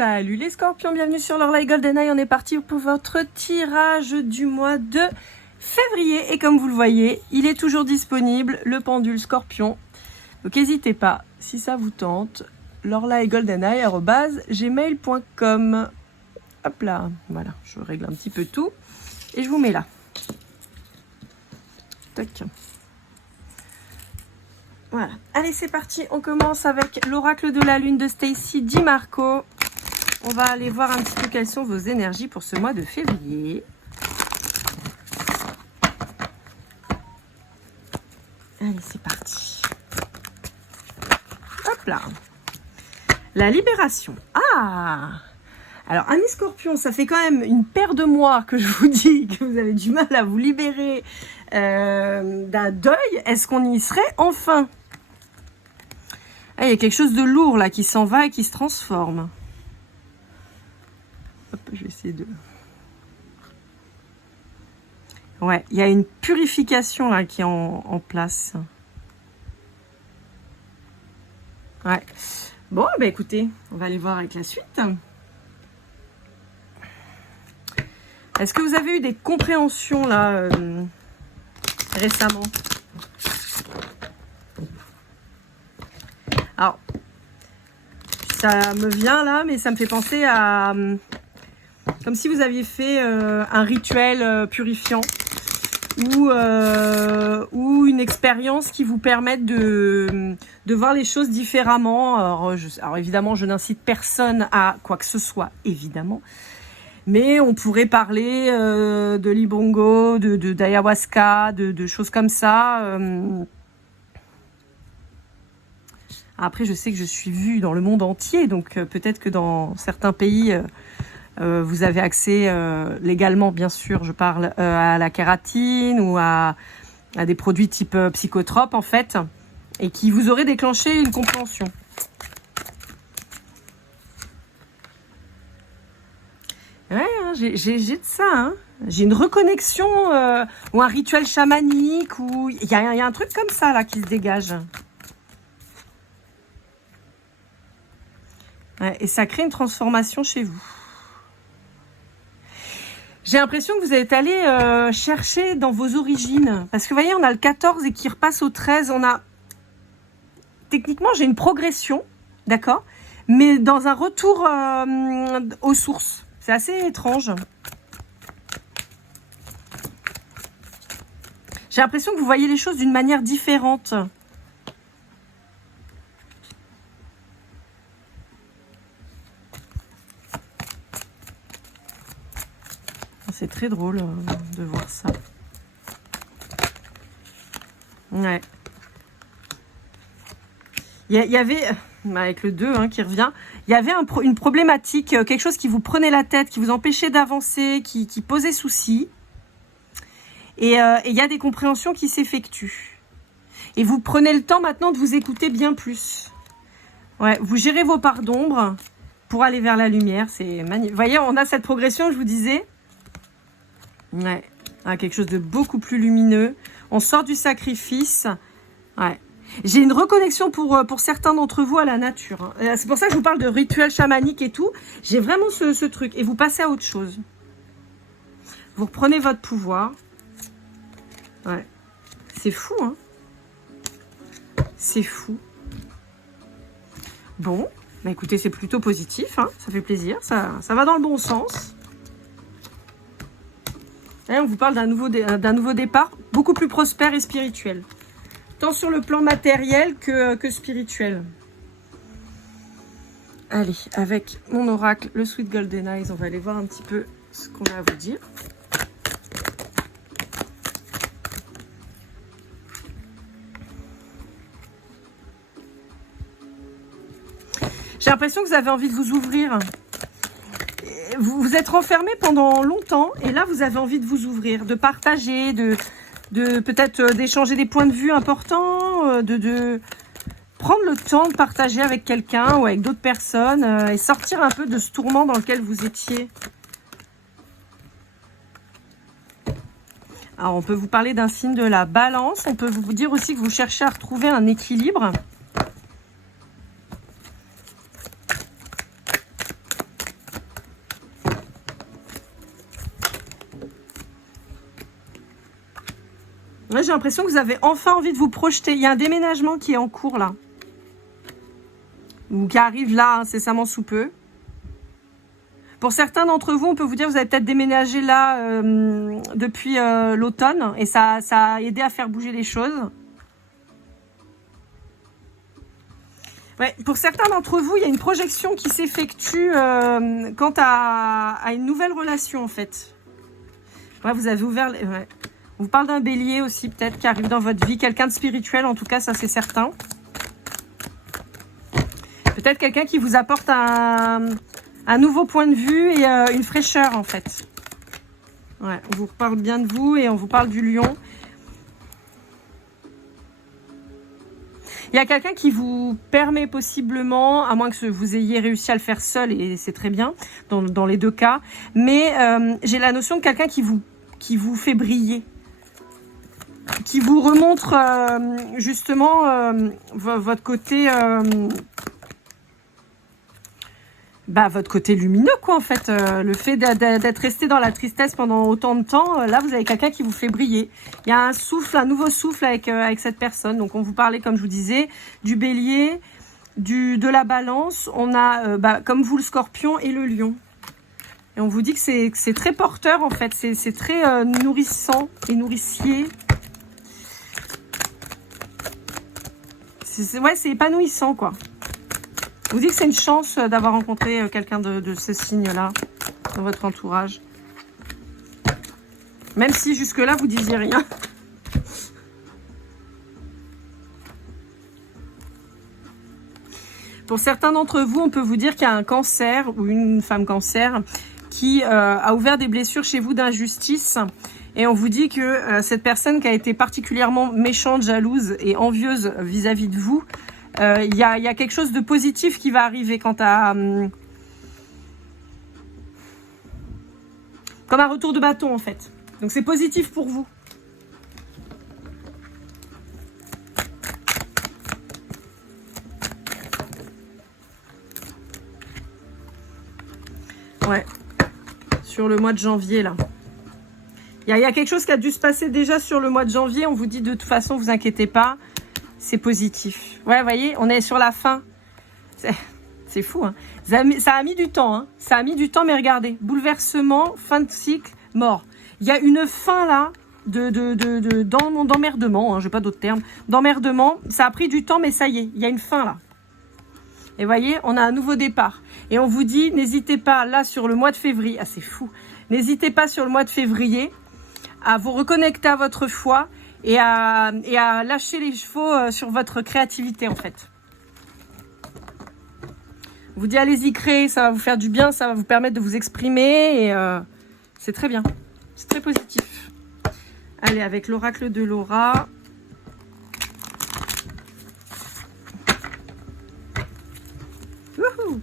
Salut les scorpions, bienvenue sur l'Orlaï GoldenEye. On est parti pour votre tirage du mois de février. Et comme vous le voyez, il est toujours disponible, le pendule scorpion. Donc n'hésitez pas, si ça vous tente, l'orlaïgoldeneye@gmail.com. Hop là, voilà, je règle un petit peu tout. Et je vous mets là. Tac. Voilà, allez c'est parti, on commence avec l'oracle de la lune de Stacy Di Marco. On va aller voir un petit peu quelles sont vos énergies pour ce mois de février. Allez c'est parti. Hop là. La libération. Ah! Alors, ami scorpion, ça fait quand même une paire de mois que je vous dis que vous avez du mal à vous libérer d'un deuil. Est-ce qu'on y serait enfin? Ah, il y a quelque chose de lourd là qui s'en va et qui se transforme. Hop, je vais essayer de... Ouais, il y a une purification là qui est en place. Ouais. Bon, bah écoutez, on va aller voir avec la suite. Est-ce que vous avez eu des compréhensions là récemment? Alors, ça me vient là, mais ça me fait penser à... comme si vous aviez fait un rituel purifiant ou une expérience qui vous permette de voir les choses différemment. Alors évidemment, je n'incite personne à quoi que ce soit, évidemment. Mais on pourrait parler de Libongo, d'ayahuasca, de choses comme ça. Après, je sais que je suis vue dans le monde entier, donc peut-être que dans certains pays, vous avez accès légalement, bien sûr, je parle à la kératine ou à des produits type psychotrope, en fait, et qui vous auraient déclenché une compréhension. Ouais, hein, j'ai de ça. Hein. J'ai une reconnexion ou un rituel chamanique ou il y a un truc comme ça là qui se dégage. Ouais, et ça crée une transformation chez vous. J'ai l'impression que vous êtes allé chercher dans vos origines. Parce que vous voyez, on a le 14 et qui repasse au 13. On a... Techniquement, j'ai une progression, d'accord? Mais dans un retour aux sources. C'est assez étrange. J'ai l'impression que vous voyez les choses d'une manière différente. C'est très drôle de voir ça. Ouais. Il y avait, avec le 2 qui revient, il y avait une problématique, quelque chose qui vous prenait la tête, qui vous empêchait d'avancer, qui posait souci. Et il y a des compréhensions qui s'effectuent. Et vous prenez le temps maintenant de vous écouter bien plus. Ouais, vous gérez vos parts d'ombre pour aller vers la lumière. C'est magnifique. Vous voyez, on a cette progression, je vous disais. Ouais, quelque chose de beaucoup plus lumineux. On sort du sacrifice. Ouais. J'ai une reconnexion pour certains d'entre vous à la nature. Hein. C'est pour ça que je vous parle de rituel chamanique et tout. J'ai vraiment ce truc. Et vous passez à autre chose. Vous reprenez votre pouvoir. Ouais. C'est fou, hein. C'est fou. Bon, bah écoutez, c'est plutôt positif. Hein. Ça fait plaisir. Ça va dans le bon sens. Et on vous parle d'un nouveau départ, beaucoup plus prospère et spirituel. Tant sur le plan matériel que spirituel. Allez, avec mon oracle, le Sweet Golden Eyes, on va aller voir un petit peu ce qu'on a à vous dire. J'ai l'impression que vous avez envie de vous ouvrir. Vous êtes renfermé pendant longtemps et là, vous avez envie de vous ouvrir, de partager, de peut-être d'échanger des points de vue importants, de prendre le temps de partager avec quelqu'un ou avec d'autres personnes et sortir un peu de ce tourment dans lequel vous étiez. Alors, on peut vous parler d'un signe de la balance. On peut vous dire aussi que vous cherchez à retrouver un équilibre. Ouais, j'ai l'impression que vous avez enfin envie de vous projeter. Il y a un déménagement qui est en cours là. Ou qui arrive là incessamment sous peu. Pour certains d'entre vous, on peut vous dire que vous avez peut-être déménagé là depuis l'automne. Et ça a aidé à faire bouger les choses. Ouais, pour certains d'entre vous, il y a une projection qui s'effectue quant à une nouvelle relation en fait. Ouais, vous avez ouvert... Ouais. On vous parle d'un bélier aussi peut-être qui arrive dans votre vie. Quelqu'un de spirituel en tout cas, ça c'est certain. Peut-être quelqu'un qui vous apporte un nouveau point de vue et une fraîcheur en fait. Ouais, on vous parle bien de vous et on vous parle du lion. Il y a quelqu'un qui vous permet possiblement, à moins que vous ayez réussi à le faire seul, et c'est très bien dans les deux cas, mais j'ai la notion de quelqu'un qui vous fait briller, qui vous remontre justement votre côté... votre côté lumineux, quoi, en fait. Le fait d'être resté dans la tristesse pendant autant de temps, là, vous avez quelqu'un qui vous fait briller. Il y a un souffle, un nouveau souffle avec cette personne. Donc, on vous parlait, comme je vous disais, du bélier, de la balance. On a, comme vous, le scorpion et le lion. Et on vous dit que c'est très porteur, en fait. C'est très nourrissant et nourricier. C'est épanouissant, quoi. Je vous dis que c'est une chance d'avoir rencontré quelqu'un de ce signe-là dans votre entourage. Même si jusque-là, vous disiez rien. Pour certains d'entre vous, on peut vous dire qu'il y a un cancer ou une femme cancer qui a ouvert des blessures chez vous d'injustice. Et on vous dit que cette personne qui a été particulièrement méchante, jalouse et envieuse vis-à-vis de vous, il y a quelque chose de positif qui va arriver quant à... comme un retour de bâton en fait. Donc c'est positif pour vous. Ouais. Sur le mois de janvier là. Il y a quelque chose qui a dû se passer déjà sur le mois de janvier. On vous dit de toute façon, vous inquiétez pas. C'est positif. Ouais, vous voyez, on est sur la fin. C'est fou, hein. Ça a mis du temps, hein. Ça a mis du temps, mais regardez. Bouleversement, fin de cycle, mort. Il y a une fin, là, d'emmerdement, hein, je n'ai pas d'autres termes. D'emmerdement, ça a pris du temps, mais ça y est, il y a une fin, là. Et vous voyez, on a un nouveau départ. Et on vous dit, n'hésitez pas, là, sur le mois de février. Ah, c'est fou. N'hésitez pas, sur le mois de février, à vous reconnecter à votre foi et à lâcher les chevaux sur votre créativité en fait. On vous dit allez-y créer, ça va vous faire du bien, ça va vous permettre de vous exprimer et c'est très bien, c'est très positif. Allez, avec l'oracle de Laura. Wouhou!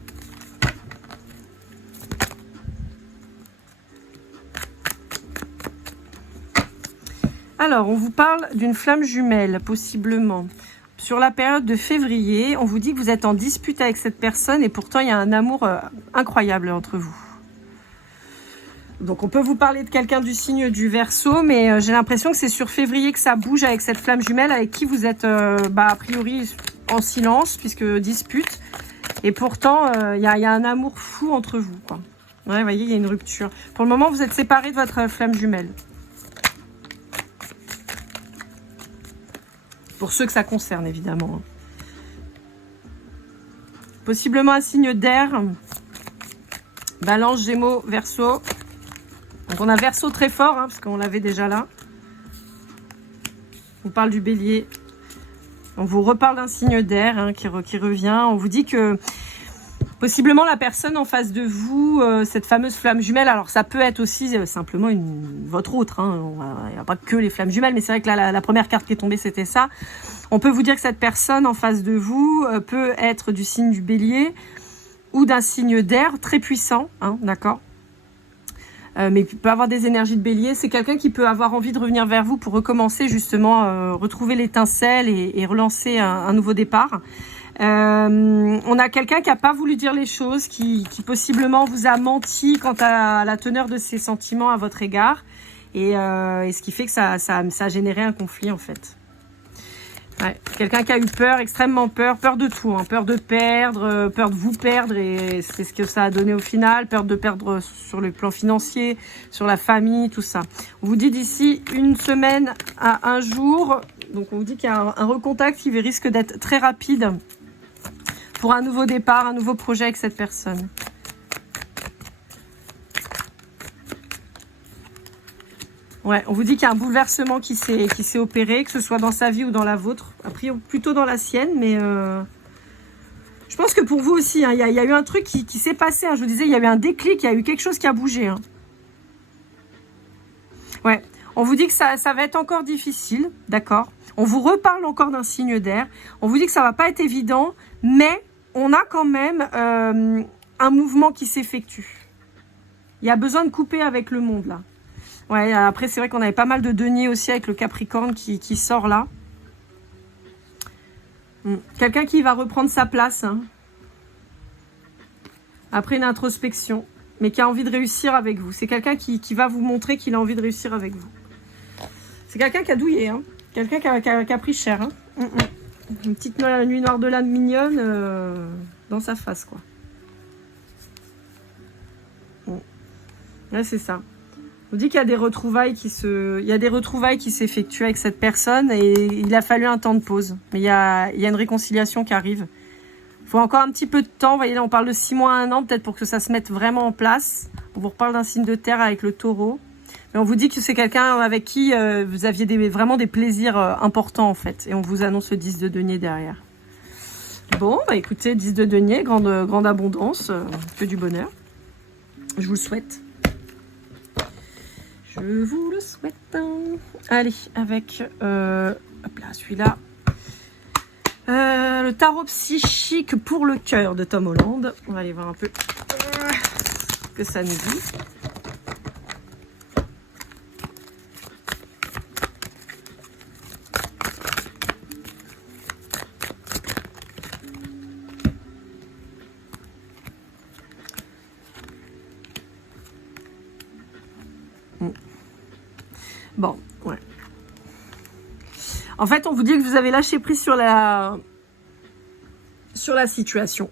Alors, on vous parle d'une flamme jumelle, possiblement. Sur la période de février, on vous dit que vous êtes en dispute avec cette personne et pourtant, il y a un amour incroyable entre vous. Donc, on peut vous parler de quelqu'un du signe du Verseau, mais j'ai l'impression que c'est sur février que ça bouge avec cette flamme jumelle avec qui vous êtes, a priori, en silence, puisque dispute. Et pourtant, il y a un amour fou entre vous, quoi. Ouais, vous voyez, il y a une rupture. Pour le moment, vous êtes séparés de votre flamme jumelle. Pour ceux que ça concerne, évidemment. Possiblement un signe d'air. Balance, Gémeaux, Verseau. Donc on a Verseau très fort, hein, parce qu'on l'avait déjà là. On vous parle du Bélier. On vous reparle d'un signe d'air hein, qui revient. On vous dit que possiblement la personne en face de vous, cette fameuse flamme jumelle, alors ça peut être aussi simplement votre autre, hein, il n'y a pas que les flammes jumelles, mais c'est vrai que là, la première carte qui est tombée, c'était ça. On peut vous dire que cette personne en face de vous peut être du signe du Bélier ou d'un signe d'air très puissant, hein, d'accord, mais qui peut avoir des énergies de Bélier. C'est quelqu'un qui peut avoir envie de revenir vers vous pour recommencer justement, retrouver l'étincelle et relancer un nouveau départ. On a quelqu'un qui n'a pas voulu dire les choses, qui possiblement vous a menti quant à la teneur de ses sentiments à votre égard Et ce qui fait que ça a généré un conflit, en fait. Ouais. Quelqu'un qui a eu peur, extrêmement peur de tout, hein. Peur de perdre, peur de vous perdre, et c'est ce que ça a donné au final, peur de perdre sur le plan financier, sur la famille, tout ça. On vous dit d'ici une semaine à un jour, donc on vous dit qu'il y a un recontact qui risque d'être très rapide pour un nouveau départ, un nouveau projet avec cette personne. Ouais, on vous dit qu'il y a un bouleversement qui s'est opéré, que ce soit dans sa vie ou dans la vôtre. Après, plutôt dans la sienne, mais je pense que pour vous aussi, hein, il y a eu un truc qui s'est passé. Hein, je vous disais, il y a eu un déclic, il y a eu quelque chose qui a bougé. Hein. Ouais, on vous dit que ça va être encore difficile, d'accord. On vous reparle encore d'un signe d'air. On vous dit que ça va pas être évident, mais on a quand même un mouvement qui s'effectue. Il y a besoin de couper avec le monde, là. Ouais, après, c'est vrai qu'on avait pas mal de deniers aussi avec le Capricorne qui sort là. Quelqu'un qui va reprendre sa place. Hein. Après une introspection, mais qui a envie de réussir avec vous. C'est quelqu'un qui va vous montrer qu'il a envie de réussir avec vous. C'est quelqu'un qui a douillé, hein. Quelqu'un qui a pris cher. Hein. Une petite nuit noire de l'âme mignonne dans sa face, quoi. Ouais, c'est ça. On dit qu'il y a des retrouvailles qui s'effectuent avec cette personne et il a fallu un temps de pause. Mais il y a une réconciliation qui arrive. Il faut encore un petit peu de temps. Vous voyez, là, on parle de 6 mois à 1 an, peut-être pour que ça se mette vraiment en place. On vous reparle d'un signe de terre avec le taureau. Mais on vous dit que c'est quelqu'un avec qui vous aviez vraiment des plaisirs importants, en fait. Et on vous annonce le 10 de denier derrière. Bon, bah écoutez, 10 de denier, grande abondance, que du bonheur. Je vous le souhaite. Je vous le souhaite. Allez, avec hop là, celui-là. Le tarot psychique pour le cœur de Tom Holland. On va aller voir un peu ce que ça nous dit. Bon, ouais. En fait, on vous dit que vous avez lâché prise sur la situation.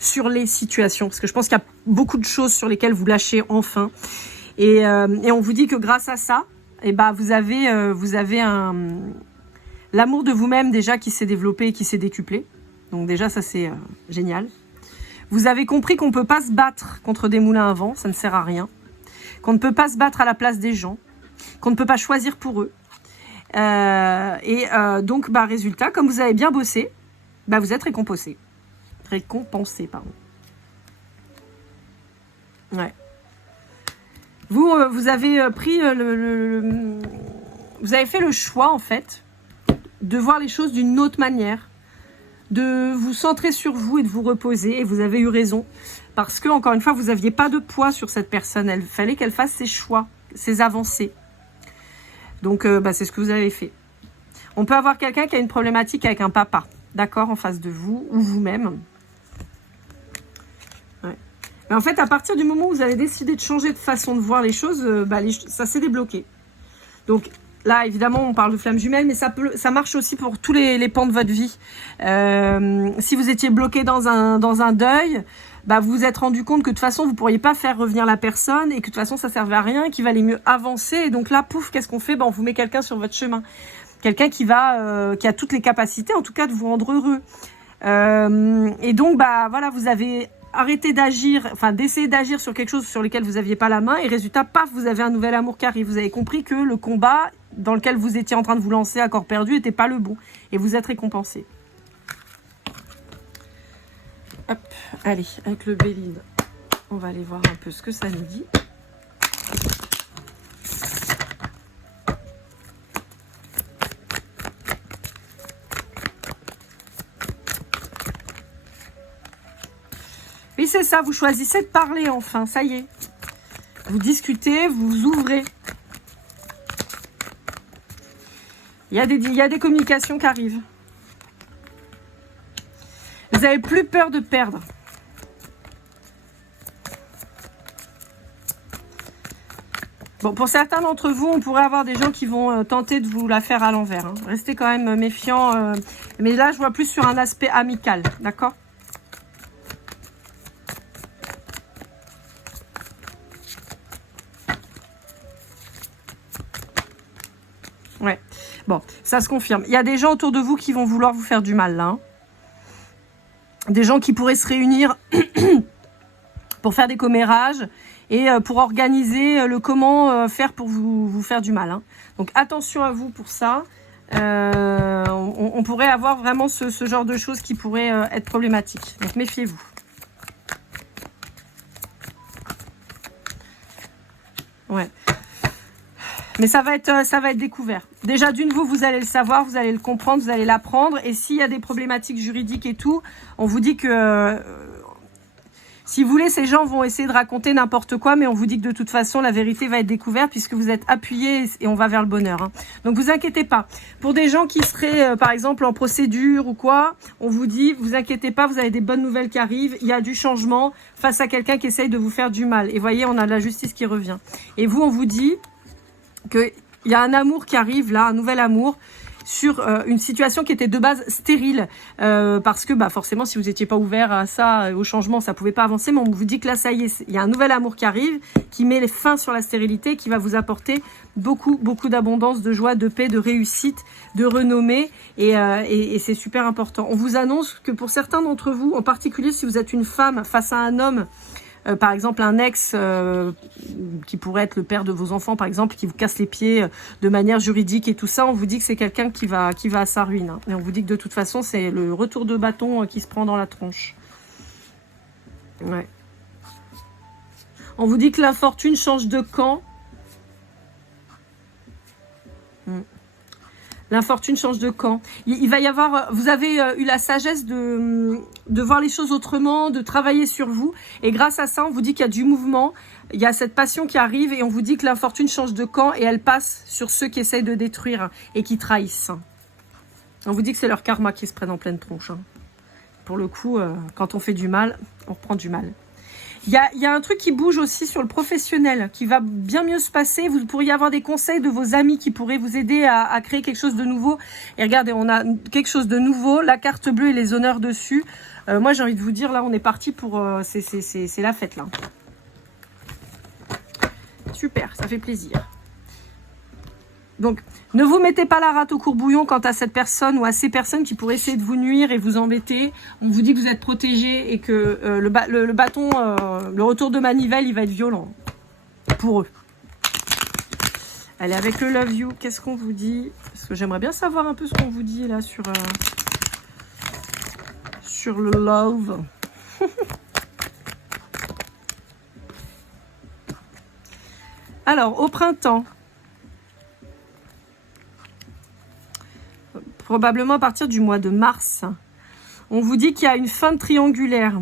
Sur les situations. Parce que je pense qu'il y a beaucoup de choses sur lesquelles vous lâchez enfin. Et on vous dit que grâce à ça, eh ben, vous avez l'amour de vous-même déjà qui s'est développé et qui s'est décuplé. Donc déjà, ça c'est génial. Vous avez compris qu'on ne peut pas se battre contre des moulins à vent. Ça ne sert à rien. Qu'on ne peut pas se battre à la place des gens. Qu'on ne peut pas choisir pour eux. Donc, bah, résultat, comme vous avez bien bossé, bah, vous êtes récompensé. Récompensé, pardon. Ouais. Vous avez pris vous avez fait le choix, en fait, de voir les choses d'une autre manière, de vous centrer sur vous et de vous reposer, et vous avez eu raison. Parce que, encore une fois, vous n'aviez pas de poids sur cette personne. Il fallait qu'elle fasse ses choix, ses avancées. Donc, bah, c'est ce que vous avez fait. On peut avoir quelqu'un qui a une problématique avec un papa, d'accord, en face de vous, ou vous-même. Ouais. Mais en fait, à partir du moment où vous avez décidé de changer de façon de voir les choses, bah, ça s'est débloqué. Donc, là, évidemment, on parle de flammes jumelles, mais ça marche aussi pour tous les pans de votre vie. Si vous étiez bloqué dans un deuil, bah, vous vous êtes rendu compte que de toute façon, vous ne pourriez pas faire revenir la personne et que de toute façon, ça ne servait à rien, qu'il valait mieux avancer. Et donc là, pouf, qu'est-ce qu'on fait? Bah, on vous met quelqu'un sur votre chemin. Quelqu'un qui a toutes les capacités, en tout cas, de vous rendre heureux. Et donc, bah, voilà, vous avez arrêté d'agir, enfin, d'essayer d'agir sur quelque chose sur lequel vous n'aviez pas la main. Et résultat, paf, vous avez un nouvel amour qui arrive. Vous avez compris que le combat dans lequel vous étiez en train de vous lancer à corps perdu n'était pas le bon. Et vous êtes récompensé. Hop, allez, avec le Béline, on va aller voir un peu ce que ça nous dit. Oui, c'est ça, vous choisissez de parler enfin, ça y est. Vous discutez, vous vous ouvrez. Il y a des communications qui arrivent. Vous n'avez plus peur de perdre. Bon, pour certains d'entre vous, on pourrait avoir des gens qui vont tenter de vous la faire à l'envers. Hein. Restez quand même méfiants. Mais là, je vois plus sur un aspect amical, d'accord? Ouais. Bon, ça se confirme. Il y a des gens autour de vous qui vont vouloir vous faire du mal, là. Hein. Des gens qui pourraient se réunir pour faire des commérages et pour organiser le comment faire pour vous faire du mal. Hein. Donc attention à vous pour ça. On pourrait avoir vraiment ce genre de choses qui pourraient être problématiques. Donc méfiez-vous. Ouais. Mais ça va être découvert. Déjà, d'une, vous allez le savoir, vous allez le comprendre, vous allez l'apprendre. Et s'il y a des problématiques juridiques et tout, on vous dit que... si vous voulez, ces gens vont essayer de raconter n'importe quoi, mais on vous dit que de toute façon, la vérité va être découverte puisque vous êtes appuyés et on va vers le bonheur. Hein. Donc, vous inquiétez pas. Pour des gens qui seraient, par exemple, en procédure ou quoi, on vous dit, vous inquiétez pas, vous avez des bonnes nouvelles qui arrivent. Il y a du changement face à quelqu'un qui essaye de vous faire du mal. Et voyez, on a de la justice qui revient. Et vous, on vous dit qu'il y a un amour qui arrive là, un nouvel amour, sur une situation qui était de base stérile, parce que bah forcément si vous n'étiez pas ouvert à ça, au changement, ça pouvait pas avancer, mais on vous dit que là ça y est, il y a un nouvel amour qui arrive, qui met les fins sur la stérilité, qui va vous apporter beaucoup d'abondance, de joie, de paix, de réussite, de renommée, et c'est super important. On vous annonce que pour certains d'entre vous, en particulier si vous êtes une femme face à un homme, par exemple un ex qui pourrait être le père de vos enfants par exemple, qui vous casse les pieds de manière juridique et tout ça, on vous dit que c'est quelqu'un qui va à sa ruine. Hein. Et on vous dit que de toute façon c'est le retour de bâton qui se prend dans la tronche. Ouais. On vous dit que la fortune change de camp. L'infortune change de camp. Il va y avoir, vous avez eu la sagesse de voir les choses autrement, de travailler sur vous. Et grâce à ça, on vous dit qu'il y a du mouvement, il y a cette passion qui arrive et on vous dit que l'infortune change de camp et elle passe sur ceux qui essayent de détruire et qui trahissent. On vous dit que c'est leur karma qui se prennent en pleine tronche. Hein. Pour le coup, quand on fait du mal, on reprend du mal. Il y a un truc qui bouge aussi sur le professionnel, qui va bien mieux se passer. Vous pourriez avoir des conseils de vos amis qui pourraient vous aider à créer quelque chose de nouveau. Et regardez, on a quelque chose de nouveau, la carte bleue et les honneurs dessus. Moi, j'ai envie de vous dire, là, on est parti pour... c'est la fête, là. Super, ça fait plaisir. Donc, ne vous mettez pas la rate au courbouillon quant à cette personne ou à ces personnes qui pourraient essayer de vous nuire et vous embêter. On vous dit que vous êtes protégé et que le bâton, le retour de manivelle, il va être violent pour eux. Allez, avec le love you, qu'est-ce qu'on vous dit? Parce que j'aimerais bien savoir un peu ce qu'on vous dit là sur le love. Alors, au printemps, probablement à partir du mois de mars, on vous dit qu'il y a une fin de triangulaire.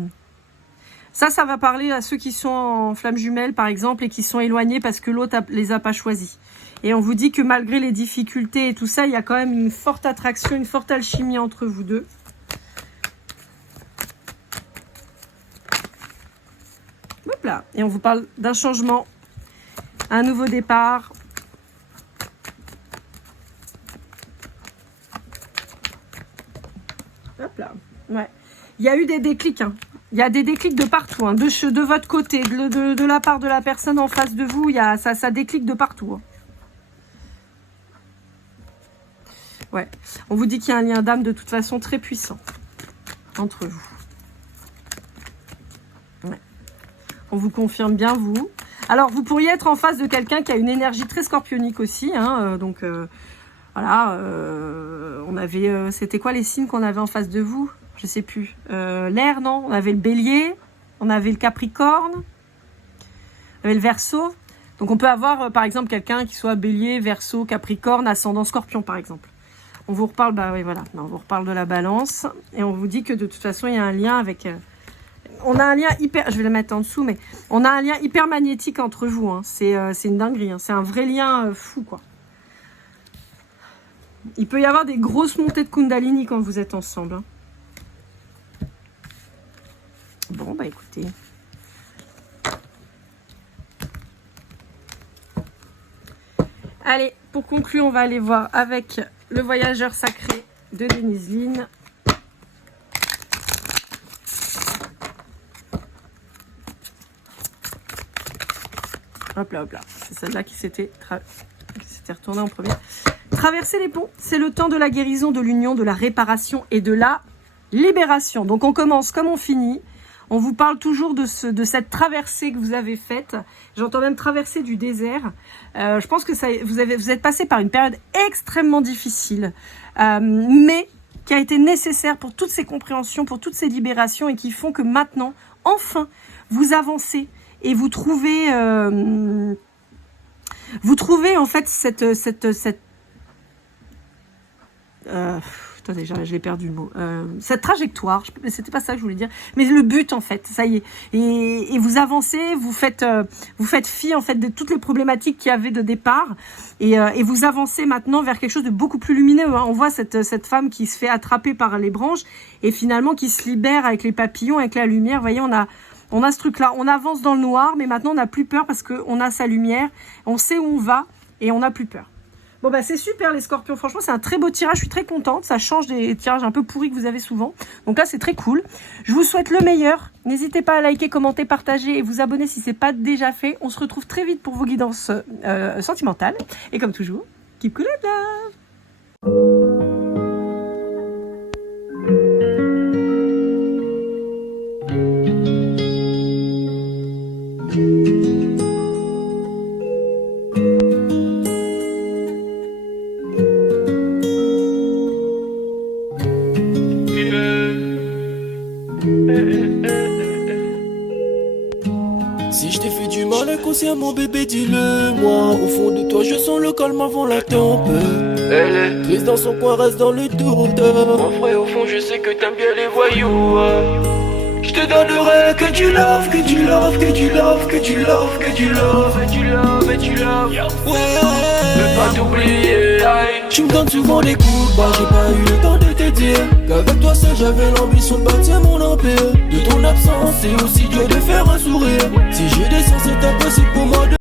Ça va parler à ceux qui sont en flamme jumelle, par exemple, et qui sont éloignés parce que l'autre les a pas choisis. Et on vous dit que malgré les difficultés et tout ça, il y a quand même une forte attraction, une forte alchimie entre vous deux. Hop là. Et on vous parle d'un changement, un nouveau départ. Hop là. Ouais. Il y a eu des déclics. Hein. Il y a des déclics de partout. Hein. De votre côté, de la part de la personne en face de vous, il y a, ça déclic de partout. Hein. Ouais. On vous dit qu'il y a un lien d'âme de toute façon très puissant entre vous. Ouais. On vous confirme bien, vous. Alors, vous pourriez être en face de quelqu'un qui a une énergie très scorpionique aussi. Hein, donc, voilà. On avait... c'était quoi les signes qu'on avait en face de vous? Je sais plus. L'air, non? On avait le bélier. On avait le capricorne. On avait le verseau. Donc, on peut avoir, par exemple, quelqu'un qui soit bélier, verseau, capricorne, ascendant scorpion, par exemple. On vous reparle, bah oui, voilà. Non, on vous reparle de la balance. Et on vous dit que de toute façon, il y a un lien avec... on a un lien hyper... Je vais le mettre en dessous, mais... On a un lien hyper magnétique entre vous. Hein. C'est une dinguerie. Hein. C'est un vrai lien fou, quoi. Il peut y avoir des grosses montées de Kundalini quand vous êtes ensemble. Hein. Bon, bah écoutez. Allez, pour conclure, on va aller voir avec le voyageur sacré de Denise Line. Hop là, c'est celle-là qui s'était retournée en premier. Traverser les ponts, c'est le temps de la guérison, de l'union, de la réparation et de la libération. Donc on commence comme on finit. On vous parle toujours de cette traversée que vous avez faite. J'entends même traverser du désert. Je pense que vous êtes passé par une période extrêmement difficile, mais qui a été nécessaire pour toutes ces compréhensions, pour toutes ces libérations et qui font que maintenant, enfin, vous avancez et vous trouvez en fait attendez, j'ai perdu le mot. Cette trajectoire, c'était pas ça que je voulais dire, mais le but en fait, ça y est. Et vous avancez, vous faites fi en fait de toutes les problématiques qu'il y avait de départ, et vous avancez maintenant vers quelque chose de beaucoup plus lumineux. Hein. On voit cette femme qui se fait attraper par les branches et finalement qui se libère avec les papillons, avec la lumière. Vous voyez, on a ce truc-là. On avance dans le noir, mais maintenant on n'a plus peur parce qu'on a sa lumière. On sait où on va et on n'a plus peur. Bon bah c'est super les scorpions, franchement c'est un très beau tirage, je suis très contente, ça change des tirages un peu pourris que vous avez souvent, donc là c'est très cool. Je vous souhaite le meilleur, n'hésitez pas à liker, commenter, partager et vous abonner si c'est pas déjà fait. On se retrouve très vite pour vos guidances sentimentales, et comme toujours, keep cool and love. Si je t'ai fait du mal inconsciemment bébé dis-le moi. Au fond de toi je sens le calme avant la tempête. Elle est triste dans son coin, reste dans le doute. Mon frère au fond je sais que t'aimes bien les voyous. Je te donnerai que tu love, que tu love, que tu love, que tu love, que tu love, et tu love, et tu love. Ouais, veux pas t'oublier. Tu me donnes souvent des coups de barre, j'ai pas eu le temps de te dire qu'avec toi seul j'avais l'ambition de bâtir mon empire. De ton absence c'est aussi dur de faire un sourire. Si j'ai des sens c'est impossible pour moi de